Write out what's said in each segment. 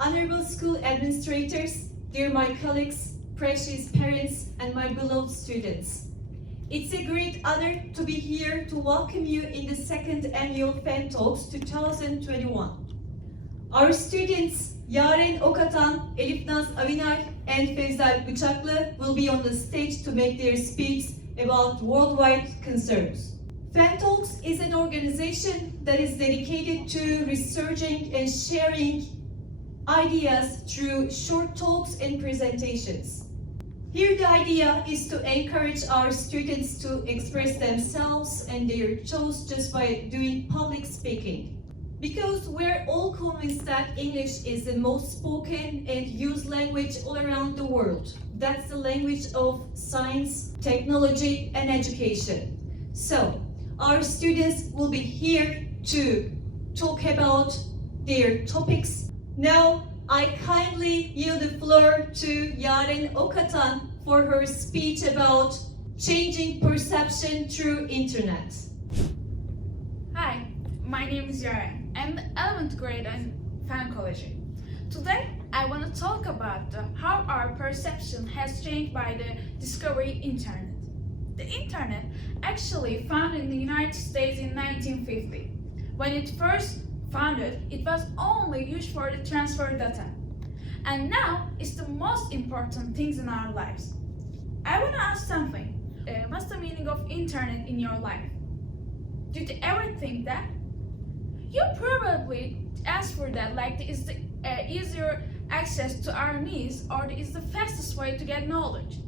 honorable school administrators, dear my colleagues, precious parents, and my beloved students. It's a great honor to be here to welcome you in the second annual FEN Talks 2021. Our students Yaren Okatan, Elif Naz Avinal, and Fevzi Alp Bıçaklı will be on the stage to make their speech about worldwide concerns. FEN Talks is an organization that is dedicated to researching and sharing ideas through short talks and presentations. Here the idea is to encourage our students to express themselves and their thoughts just by doing public speaking. Because we're all convinced that English is the most spoken and used language all around the world. That's the language of science, technology, and education. So, our students will be here to talk about their topics. Now, I kindly yield the floor to Yaren Okatan for her speech about changing perception through internet. Hi, my name is Yaren. I'm the 11th grade in FEN College. Today, I want to talk about how our perception has changed by the discovery internet. The internet actually founded in the United States in 1950. When it first founded, it was only used for the transfer data. And now, it's the most important things in our lives. I want to ask something. What's the meaning of internet in your life? Did you ever think that? You probably ask for that, like is the easier access to our needs or is the fastest way to get knowledge.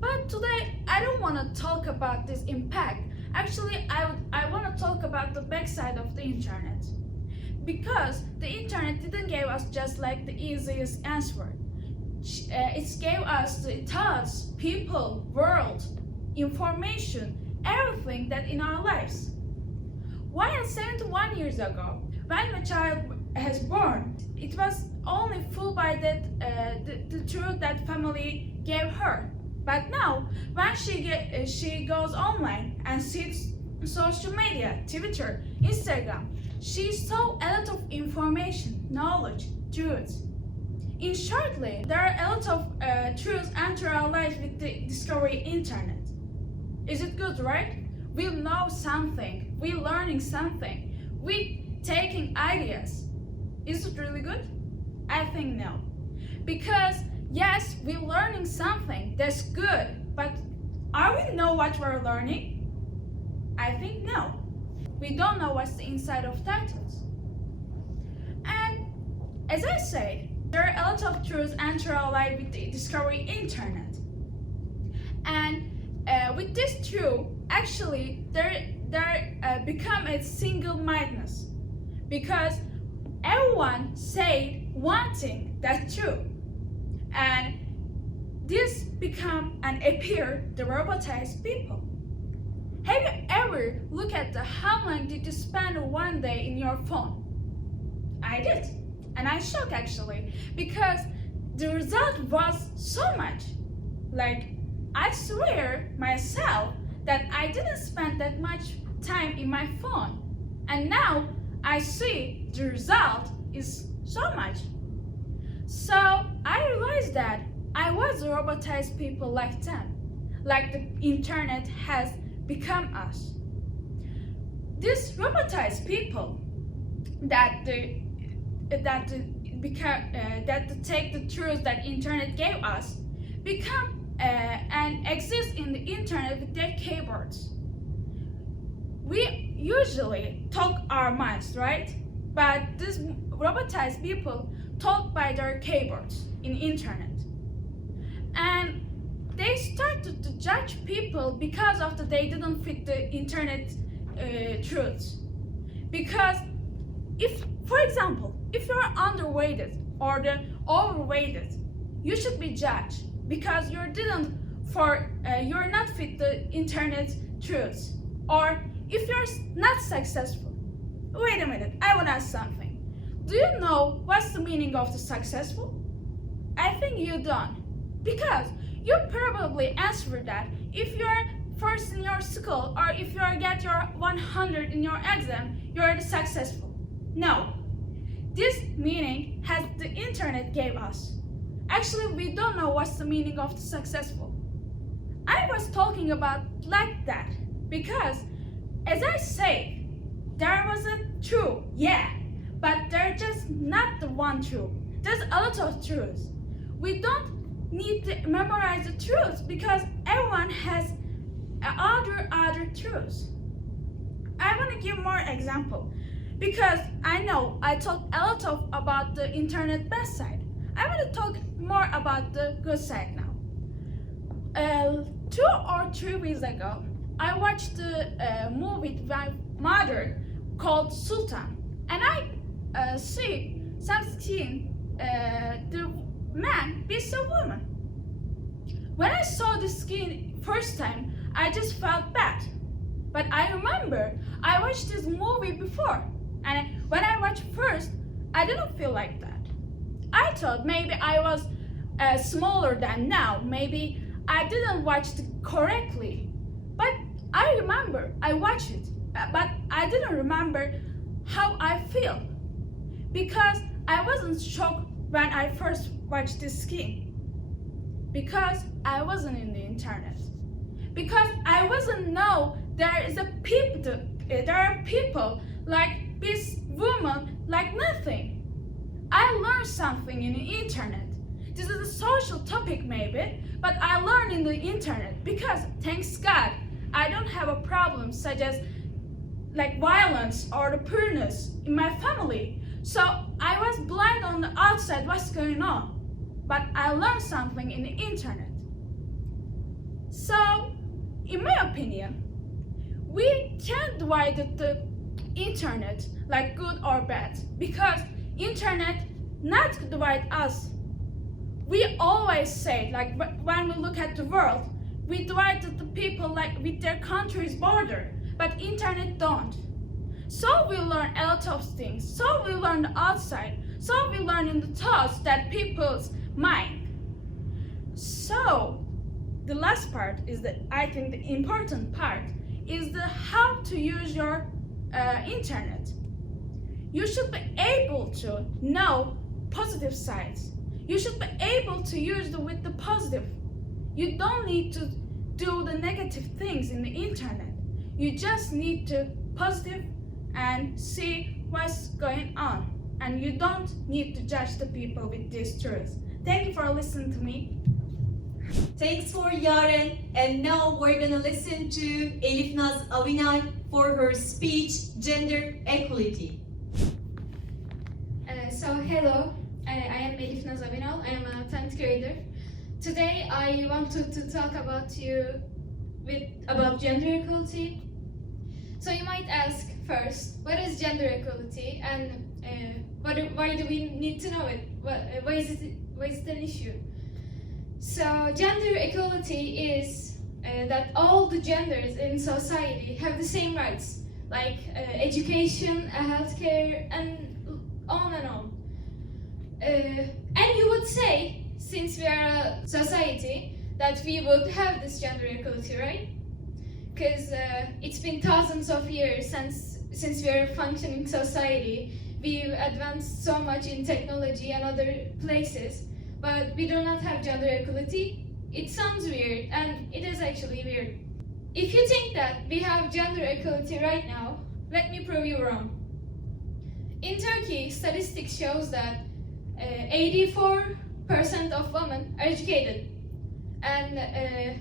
But today I don't want to talk about this impact. Actually, I want to talk about the backside of the internet. Because the internet didn't give us just like the easiest answer. It gave us the thoughts, people, world, information, everything that in our lives. While 71 years ago, when a child has born, it was only full by that the truth that family gave her. But now, when she goes online and sees social media, Twitter, Instagram, she saw a lot of information, knowledge, truths. In shortly, there are a lot of truths enter our lives with the discovery internet. Is it good, right? We know something, we learning something, we taking ideas. Is it really good? I think no. Because yes, we learning something, that's good, but are we know what we're learning? I think no. We don't know what's the inside of titles. And as I said, there are a lot of truths enter our life with the discovery internet. And with this truth, actually, there become a single-mindedness because everyone say one thing that's true, and this become and appear the robotized people. Have you ever looked at how long did you spend one day in your phone? I did, and I shocked actually because the result was so much. Like I swear myself that I didn't spend that much time in my phone, and now I see the result is so much. So I realized that I was a robotized people like them, like the internet has become us. These robotized people that take the truth that internet gave us become and exist in the internet with their keyboards. We usually talk our minds, right? But these robotized people talk by their keyboards in internet. And they started to judge people because of they didn't fit the internet truths. Because if, for example, if you're underweighted or overweighted, you should be judged because you're not fit the internet truths. Or if you're not successful. Wait a minute, I want to ask something. Do you know what's the meaning of the successful? I think you don't. Because you probably answer that if you're first in your school or if you get your 100 in your exam, you're the successful. No. this meaning has the internet gave us. Actually, we don't know what's the meaning of the successful. I was talking about like that because, as I say, there was a truth, yeah, but there's just not the one truth. There's a lot of truths. We don't need to memorize the truths because everyone has other truths. I want to give more example because I know I talked a lot about the internet bad side. I want to talk more about the good side now. 2 or 3 weeks ago, I watched a movie with my mother called Sultan, and I see some scene the man beats a woman. When I saw the scene first time, I just felt bad. But I remember I watched this movie before, and when I watched first, I didn't feel like that. I thought maybe I was smaller than now, maybe I didn't watch it correctly. But I remember I watched it, but I didn't remember how I feel. Because I wasn't shocked when I first watched this scene. Because I wasn't in the internet. Because I wasn't know there are people like this woman like nothing. I learned something in the internet. This is a social topic maybe, but I learned in the internet because thanks God I don't have a problem such as like violence or the poorness in my family. So I was blind on the outside what's going on, but I learned something in the internet. So in my opinion, we can't divide the internet like good or bad because internet not divide us. We always say like when we look at the world, we divide the people like with their country's border, but internet don't. So we learn a lot of things. So we learn the outside. So we learn in the thoughts that people's mind. So the last part is I think the important part is the how to use your internet. You should be able to know positive sides. You should be able to use with the positive. You don't need to do the negative things in the internet. You just need to positive and see what's going on. And you don't need to judge the people with these truths. Thank you for listening to me. Thanks for Yaren. And now we're gonna listen to Elif Naz Avinal for her speech, Gender Equality. Hello, I am Elif Naz Avinal. I am a 10th grader. Today I wanted to talk about gender equality. So you might ask first, what is gender equality and why do we need to know it? Why is it an issue? So gender equality is that all the genders in society have the same rights, like education, healthcare, and on and on. And you would say, since we are a society, that we would have this gender equality, right? Because it's been thousands of years since we are a functioning society. We've advanced so much in technology and other places, but we do not have gender equality. It sounds weird, and it is actually weird. If you think that we have gender equality right now, let me prove you wrong. In Turkey, statistics shows that 84% of women are educated. And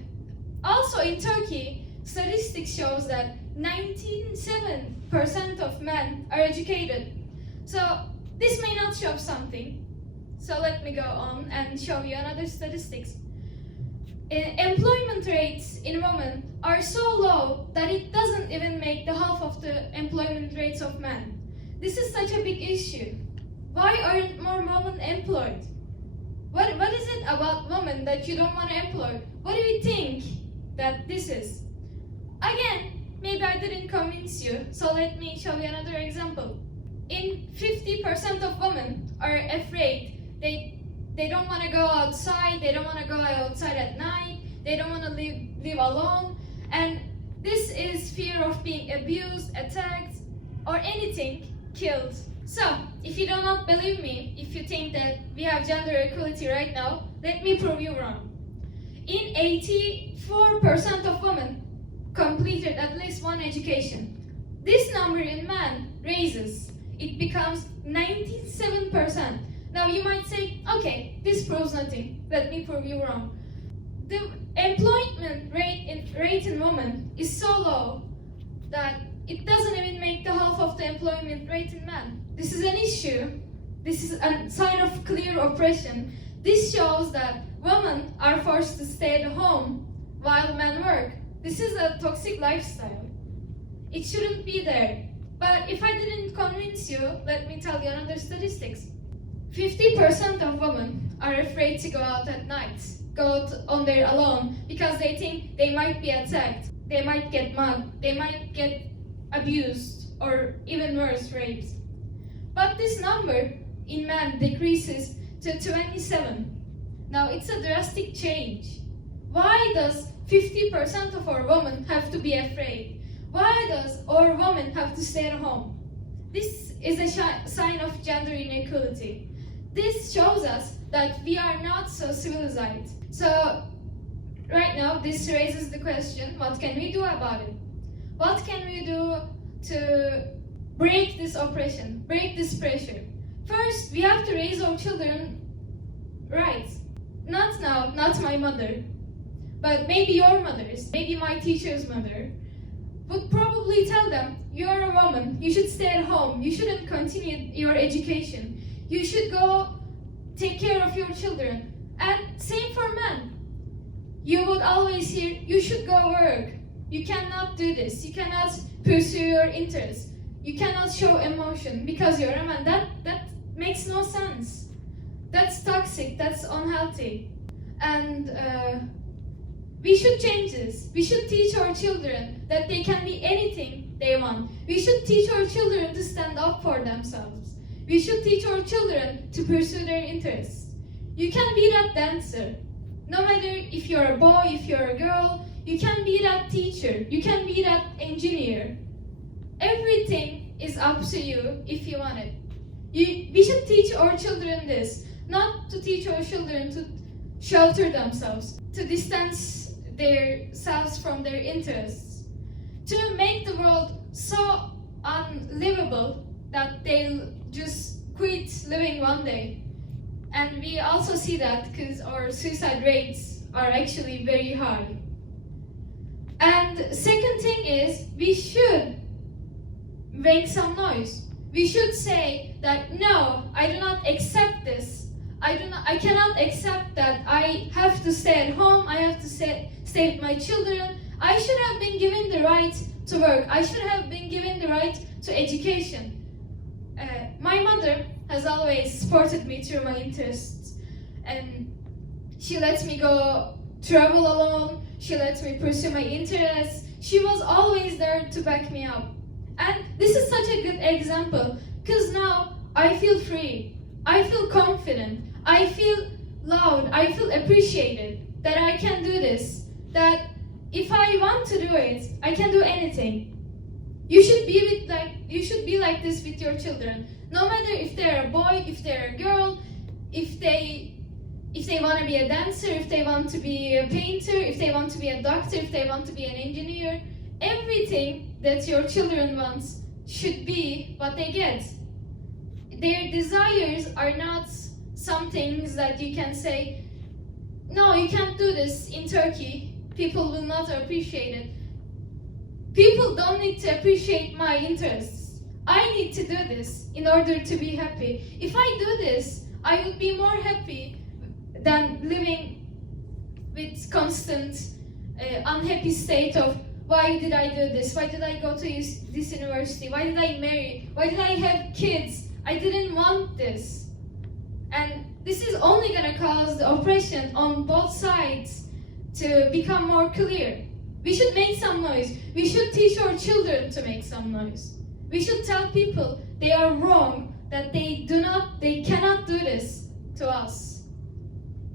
also in Turkey, statistics shows that 97% of men are educated. So this may not show something. So let me go on and show you another statistics. Employment rates in women are so low that it doesn't even make the half of the employment rates of men. This is such a big issue. Why aren't more women employed? What is it about women that you don't want to employ? What do you think that this is? Again, maybe I didn't convince you, so let me show you another example. In 50% of women are afraid. They don't want to go outside, they don't want to go outside at night, they don't want to live alone, and this is fear of being abused, attacked, or anything, killed. So, if you do not believe me, if you think that we have gender equality right now, let me prove you wrong. In 84% of women completed at least one education. This number in men raises. It becomes 97%. Now you might say, okay, this proves nothing. Let me prove you wrong. The employment rate in women is so low that it doesn't even make the half of the employment rate in men. This is an issue. This is a sign of clear oppression. This shows that women are forced to stay at home while men work. This is a toxic lifestyle. It shouldn't be there. But if I didn't convince you, let me tell you another statistics. 50% of women are afraid to go out at night, go out on their alone, because they think they might be attacked, they might get mugged, they might get abused, or even worse, raped. But this number in men decreases to 27. Now it's a drastic change. Why does 50% of our women have to be afraid? Why does our women have to stay at home? This is a sign of gender inequality. This shows us that we are not so civilized. So right now this raises the question, what can we do about it? What can we do to break this oppression, break this pressure? First, we have to raise our children right. Not now, not my mother, but maybe your mothers, maybe my teacher's mother, would probably tell them, you're a woman, you should stay at home, you shouldn't continue your education, you should go take care of your children. And same for men. You would always hear, you should go work, you cannot do this, you cannot pursue your interests, you cannot show emotion because you're a man. That makes no sense. That's toxic, that's unhealthy. And we should change this. We should teach our children that they can be anything they want. We should teach our children to stand up for themselves. We should teach our children to pursue their interests. You can be that dancer. No matter if you're a boy, if you're a girl, you can be that teacher. You can be that engineer. Everything is up to you if you want it. We should teach our children this. Not to teach our children to shelter themselves, to distance themselves from their interests, to make the world so unlivable that they'll just quit living one day. And we also see that because our suicide rates are actually very high. And second thing is, we should make some noise. We should say that no, I do not accept this. I cannot accept that I have to stay at home, I have to stay with my children. I should have been given the right to work. I should have been given the right to education. My mother has always supported me through my interests, and she lets me go travel alone, she lets me pursue my interests. She was always there to back me up. And this is such a good example, because now I feel free, I feel confident, I feel loud, I feel appreciated that I can do this, that if I want to do it, I can do anything. You should be like this with your children. No matter if they're a boy, if they're a girl, if they want to be a dancer, if they want to be a painter, if they want to be a doctor, if they want to be an engineer, everything that your children want should be what they get. Their desires are not some things that you can say, no, you can't do this in Turkey, people will not appreciate it. People don't need to appreciate my interests. I need to do this in order to be happy. If I do this, I would be more happy than living with constant unhappy state of, why did I do this? Why did I go to this university? Why did I marry? Why did I have kids? I didn't want this. And this is only going to cause the oppression on both sides to become more clear. We should make some noise. We should teach our children to make some noise. We should tell people they are wrong, that they cannot do this to us.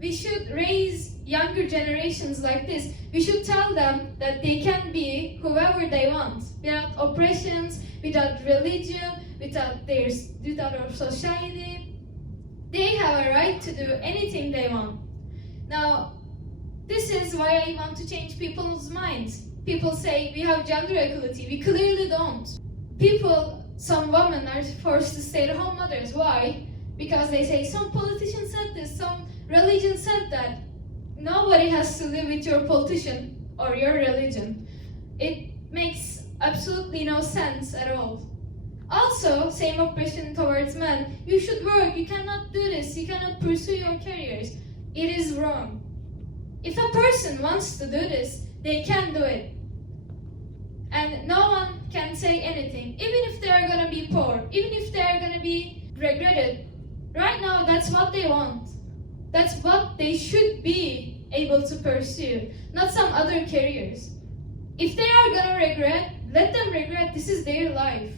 we should raise younger generations like this. We should tell them that they can be whoever they want, without oppressions, without religion, without our society. They have a right to do anything they want. Now, this is why I want to change people's minds. People say we have gender equality. We clearly don't. Some women are forced to stay at home mothers. Why? Because they say some politician said this, some religion said that. Nobody has to live with your politician or your religion. It makes absolutely no sense at all. Also, same oppression towards men. You should work, you cannot do this, you cannot pursue your careers. It is wrong. If a person wants to do this, they can do it. And no one can say anything, even if they are gonna be poor, even if they are gonna be regretted. Right now, that's what they want. That's what they should be able to pursue, not some other careers. If they are gonna regret, let them regret. This is their life.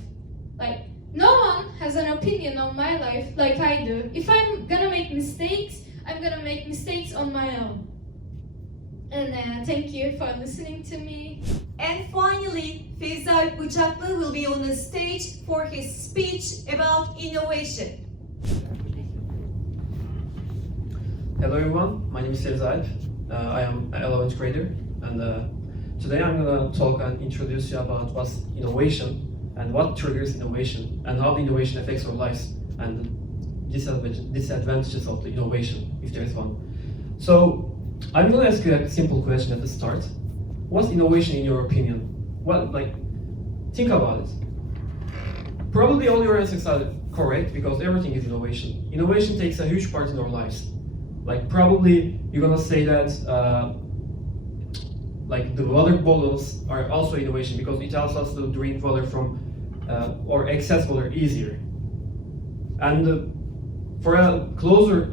Like, no one has an opinion on my life like I do. If I'm gonna make mistakes, I'm gonna make mistakes on my own. And thank you for listening to me. And finally, Fevzi Alp Bıçaklı will be on the stage for his speech about innovation. Hello everyone, my name is Fevzi Alp. I am an 11th grader, and today I'm going to talk and introduce you about what's innovation and what triggers innovation and how the innovation affects our lives and disadvantages of the innovation, if there is one. So I'm going to ask you a simple question at the start. What's innovation in your opinion? Think about it. Probably all your answers are correct because everything is innovation. Innovation takes a huge part in our lives. Like probably you're gonna say that like the water bottles are also innovation because it allows us to drink water from or access water easier. And for a closer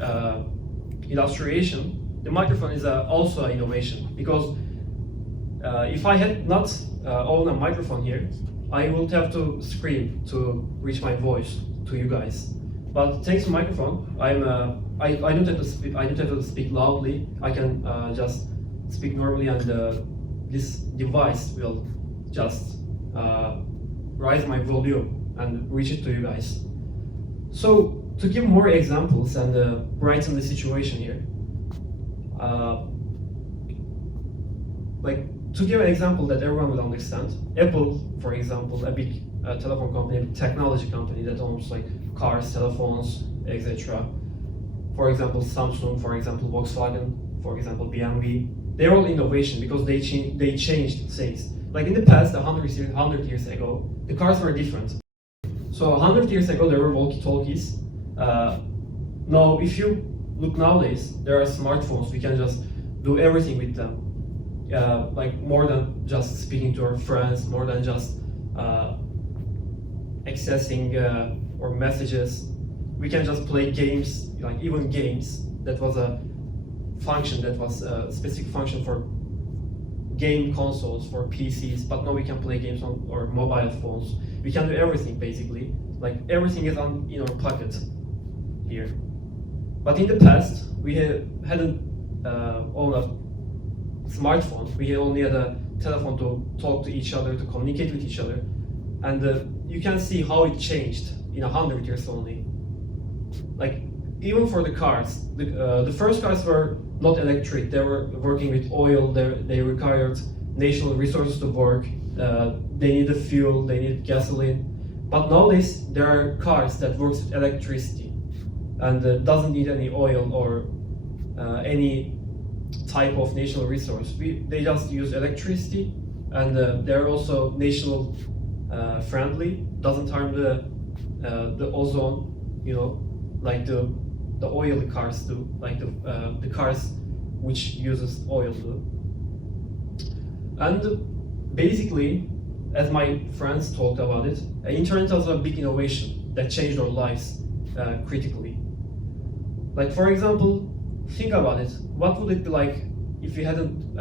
illustration, the microphone is also an innovation because if I had not owned a microphone here, I would have to scream to reach my voice to you guys. But thanks to microphone, I don't have to speak loudly. I can just speak normally, and this device will just raise my volume and reach it to you guys. So to give more examples and brighten the situation here, to give an example that everyone will understand, Apple, for example, a big telephone company, a technology company that owns like cars, telephones, etc. For example, Samsung, for example, Volkswagen, for example, BMW. They're all innovation because they changed things. Like in the past, 100 years ago, the cars were different. So 100 years ago, there were walkie-talkies. Now, if you look nowadays, there are smartphones. We can just do everything with them. Like more than just speaking to our friends, more than just accessing or messages. We can just play games, like even games. That was a function, that was a specific function for game consoles, for PCs, but now we can play games on our mobile phones. We can do everything basically. Like everything is in our pocket here. But in the past, we hadn't owned a smartphone. We only had a telephone to talk to each other, to communicate with each other. And you can see how it changed in 100 years only. Like even for the cars, the first cars were not electric. They were working with oil. They required national resources to work. They needed fuel. They needed gasoline. But nowadays there are cars that works with electricity and doesn't need any oil or any type of national resource. They just use electricity, and they're also national friendly. Doesn't harm the ozone, like the oil cars do, like the cars which uses oil do. And basically, as my friends talked about it, internet was a big innovation that changed our lives critically. Like for example, think about it. What would it be like if we hadn't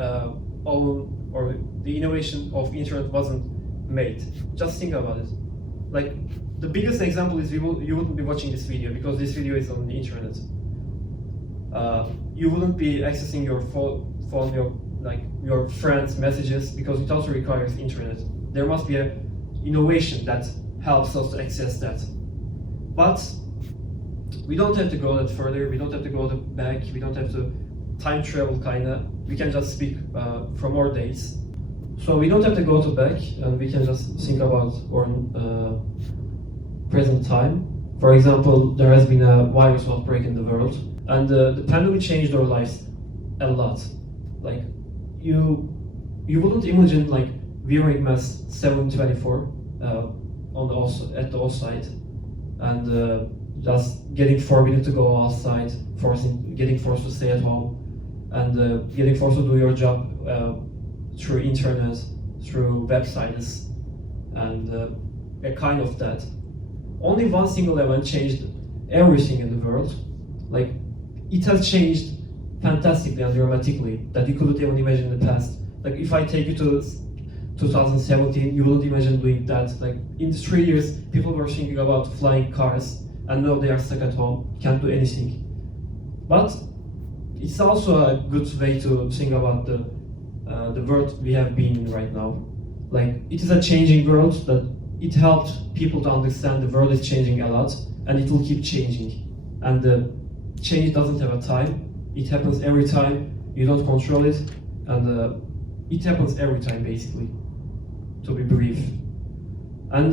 owned, or the innovation of internet wasn't made? Just think about it. Like the biggest example is you wouldn't be watching this video because this video is on the internet. You wouldn't be accessing your phone, your friends' messages, because it also requires internet. There must be an innovation that helps us to access that. But we don't have to go that further. We don't have to go back. We don't have to time travel kinda. We can just speak from our days. So we don't have to go to back, and we can just think about our present time. For example, there has been a virus outbreak in the world, and the pandemic changed our lives a lot. Like you wouldn't imagine like wearing masks 7/24 at the outside, and just getting forbidden to go outside, getting forced to stay at home, and getting forced to do your job through internet, through websites, and a kind of that. Only one single event changed everything in the world. Like, it has changed fantastically and dramatically that you couldn't even imagine in the past. Like, if I take you to 2017, you wouldn't imagine doing that. Like, in 3 years, people were thinking about flying cars, and now they are stuck at home, can't do anything. But it's also a good way to think about the world we have been in right now. Like, it is a changing world that it helped people to understand the world is changing a lot, and it will keep changing. And the change doesn't have a time. It happens every time. You don't control it, and it happens every time, basically, to be brief. And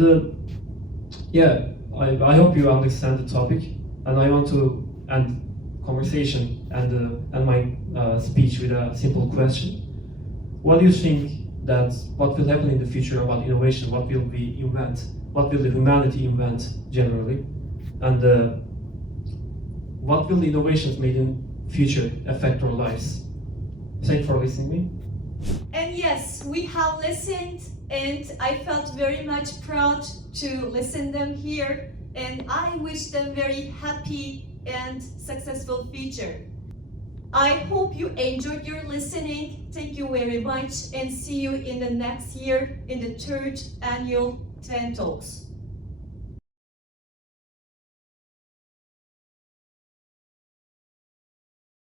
yeah, I hope you understand the topic, and I want to end conversation and my speech with a simple question. What do you think what will happen in the future about innovation? What will we invent? What will the humanity invent generally? And what will the innovations made in future affect our lives? Thank you for listening to me. And yes, we have listened, and I felt very much proud to listen them here, and I wish them very happy and successful future. I hope you enjoyed your listening. Thank you very much, and see you in the next year in the 3rd annual FEN Talks.